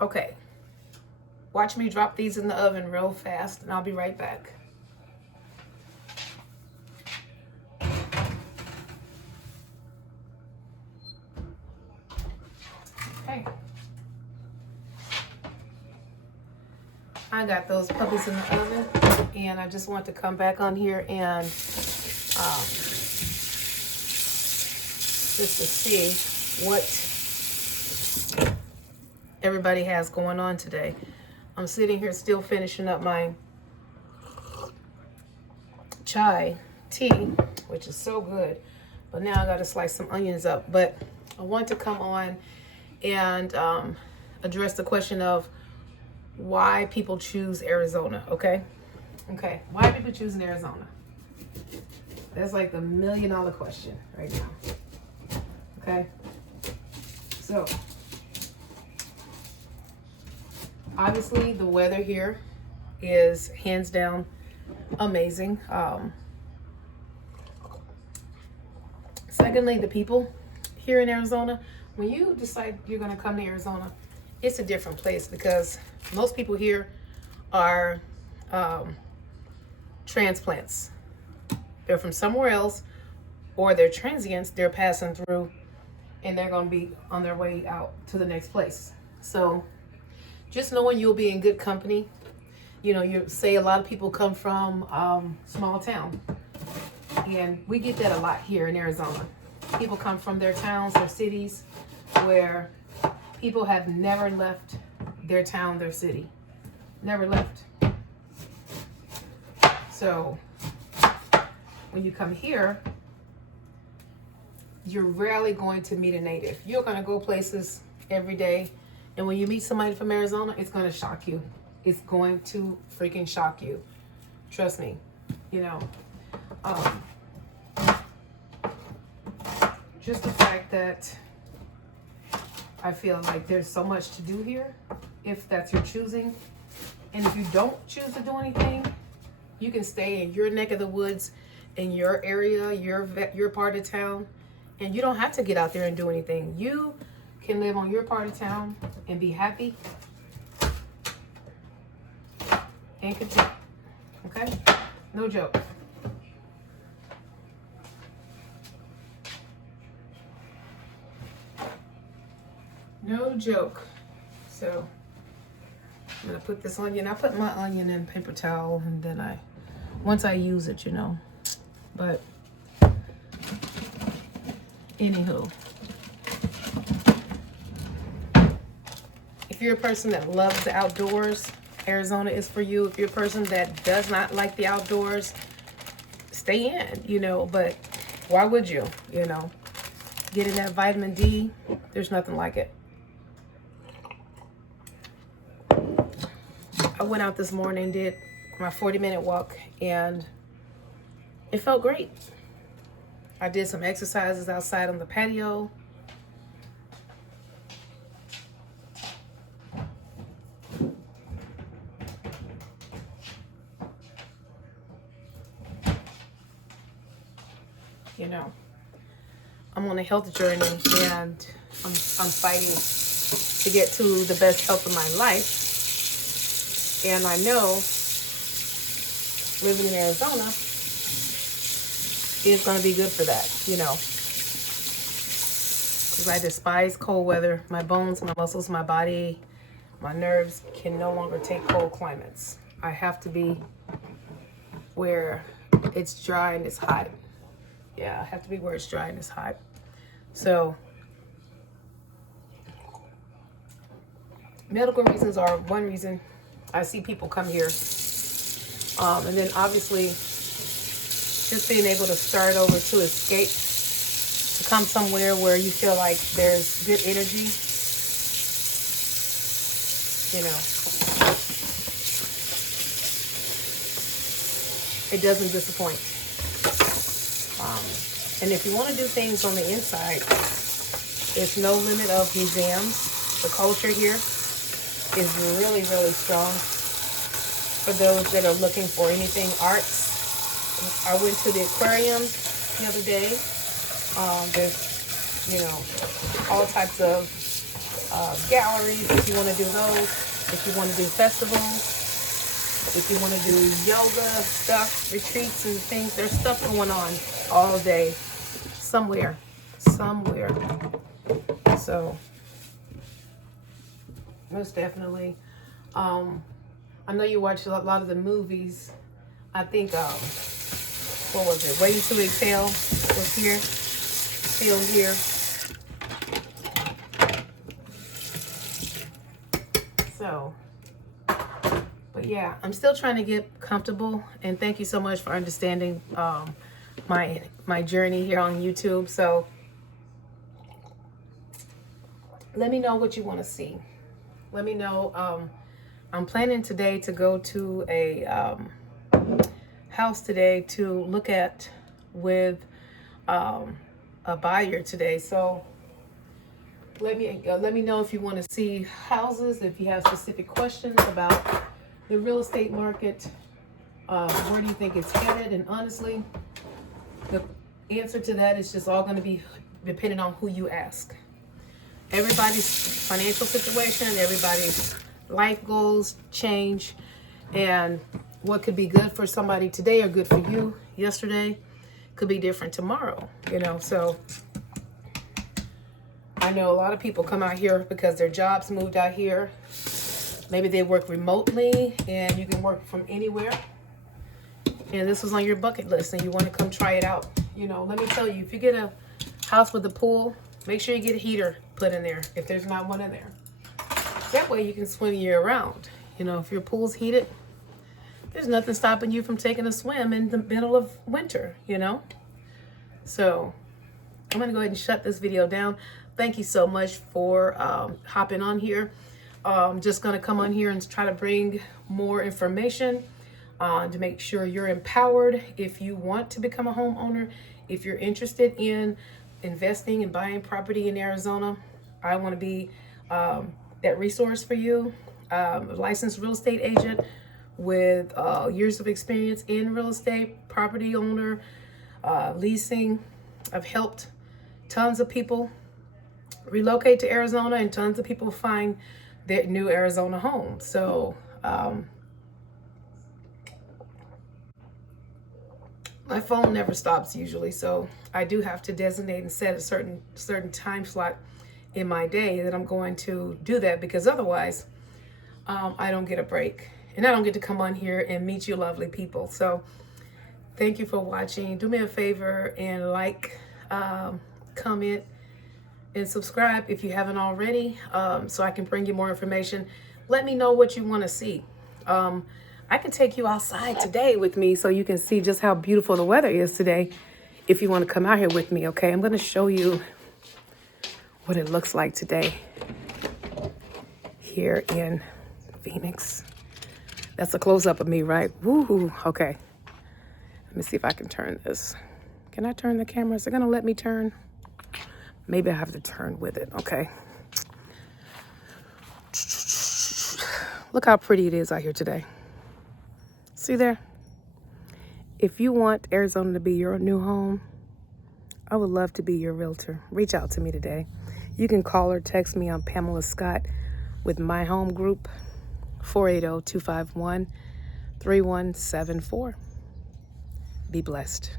Okay, watch me drop these in the oven real fast and I'll be right back. Okay. I got those puppies in the oven and I just want to come back on here and just to see what everybody has going on today. I'm sitting here still finishing up my chai tea, which is so good. But now I got to slice some onions up. But I want to come on and address the question of why people choose Arizona, okay? Okay, why are people choosing Arizona? That's like the $1 million question right now, okay? So, obviously the weather here is hands down amazing. Secondly, the people here in Arizona, when you decide you're going to come to Arizona, it's a different place because most people here are transplants. They're from somewhere else, or they're transients. They're passing through and they're going to be on their way out to the next place. So just knowing you'll be in good company. You know, you say a lot of people come from small town, and we get that a lot here in Arizona. People come from their towns, their cities, where people have never left their town, their city. Never left. So when you come here, you're rarely going to meet a native. You're going to go places every day, and when you meet somebody from Arizona, it's going to shock you. It's going to freaking shock you. Trust me. You know, just the fact that I feel like there's so much to do here, if that's your choosing. And if you don't choose to do anything, you can stay in your neck of the woods, in your area, your part of town, and you don't have to get out there and do anything. You can live on your part of town and be happy and content. Okay? No joke. No joke. So I'm gonna put this onion. I put my onion in paper towel, and then once I use it, you know. But anywho, if you're a person that loves the outdoors, Arizona is for you. If you're a person that does not like the outdoors, stay in, you know. But why would you, you know? Getting that vitamin D, there's nothing like it. I went out this morning, did my 40-minute walk, and it felt great. I did some exercises outside on the patio. You know, I'm on a health journey, and I'm fighting to get to the best health of my life. And I know living in Arizona is going to be good for that, you know. Because I despise cold weather. My bones, my muscles, my body, my nerves can no longer take cold climates. I have to be where it's dry and it's hot. Yeah, I have to be where it's dry and it's hot. So medical reasons are one reason I see people come here. And then obviously just being able to start over, to escape, to come somewhere where you feel like there's good energy, you know. It doesn't disappoint. And if you want to do things on the inside, there's no limit of museums. The culture here is really, really strong for those that are looking for anything arts. I went to the aquarium the other day. There's, you know, all types of galleries, if you want to do those, if you want to do festivals, if you want to do yoga stuff, retreats and things. There's stuff going on all day somewhere. So most definitely. I know you watch a lot of the movies. I think what was it? Waiting to Exhale was here. Still here. So, but yeah, I'm still trying to get comfortable, and thank you so much for understanding my journey here on YouTube. So let me know what you want to see. Let me know. I'm planning today to go to a house today to look at with a buyer today. So let me know if you want to see houses, if you have specific questions about the real estate market. Where do you think it's headed? And honestly, the answer to that is just all going to be depending on who you ask. Everybody's financial situation, everybody's life goals change, and what could be good for somebody today or good for you yesterday could be different tomorrow, you know. So I know a lot of people come out here because their jobs moved out here. Maybe they work remotely and you can work from anywhere. And this was on your bucket list and you want to come try it out. You know, let me tell you, if you get a house with a pool, make sure you get a heater put in there if there's not one in there. That way you can swim year round. You know, if your pool's heated, there's nothing stopping you from taking a swim in the middle of winter, you know? So I'm going to go ahead and shut this video down. Thank you so much for hopping on here. I'm just going to come on here and try to bring more information to make sure you're empowered if you want to become a homeowner. If you're interested in investing and buying property in Arizona, I want to be that resource for you. A licensed real estate agent with years of experience in real estate, property owner, leasing. I've helped tons of people relocate to Arizona and tons of people find their new Arizona home. So my phone never stops usually, so I do have to designate and set a certain time slot in my day that I'm going to do that, because otherwise I don't get a break and I don't get to come on here and meet you lovely people. So thank you for watching. Do me a favor and like, comment, and subscribe if you haven't already, so I can bring you more information. Let me know what you want to see. I can take you outside today with me so you can see just how beautiful the weather is today if you want to come out here with me, okay? I'm going to show you what it looks like today here in Phoenix. That's a close-up of me, right? Woo-hoo. Okay. Let me see if I can turn this. Can I turn the camera? Is it going to let me turn? Maybe I have to turn with it, okay? Look how pretty it is out here today. See there? If you want Arizona to be your new home, I would love to be your realtor. Reach out to me today. You can call or text me on Pamela Scott with my home group, 480-251-3174. Be blessed.